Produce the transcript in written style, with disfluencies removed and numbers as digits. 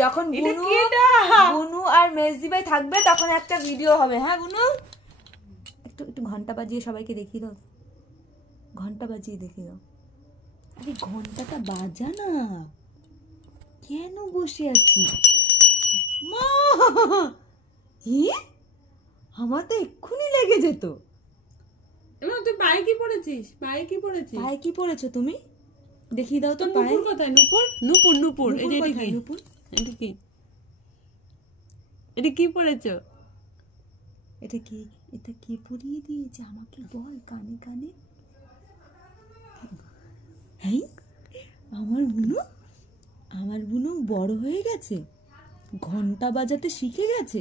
যখন বুনু বুনু আর মেজদি ভাই থাকবে তখন একটা ভিডিও হবে। হ্যাঁ বুনু, একটু একটু ঘন্টা বাজিয়ে সবাইকে দেখিয়ে দাও, ঘন্টা বাজিয়ে দেখিয়ে দাও। আরে ঘন্টাটা বাজা না, কেন বসে আছি মা? আমার তো এক্ষুনি লেগে যেত। তুই পায়ে কি পড়েছিস? পায়ে কি পড়েছিস? পায়ে কি পড়েছো তুমি? দেখিয়ে দাও তো। পায়ে কোথায়? নুপুর নুপুর নুপুর নুপুর এটা কি? নুপুর এটা কি? এটা কি পড়েছো? এটা কি? এটা কি পরিয়ে দিয়েছে আমাকে? বল কানে কানে। হ্যাঁ, আমার বুনু বড় হয়ে গেছে, ঘন্টা বাজাতে শিখে গেছে।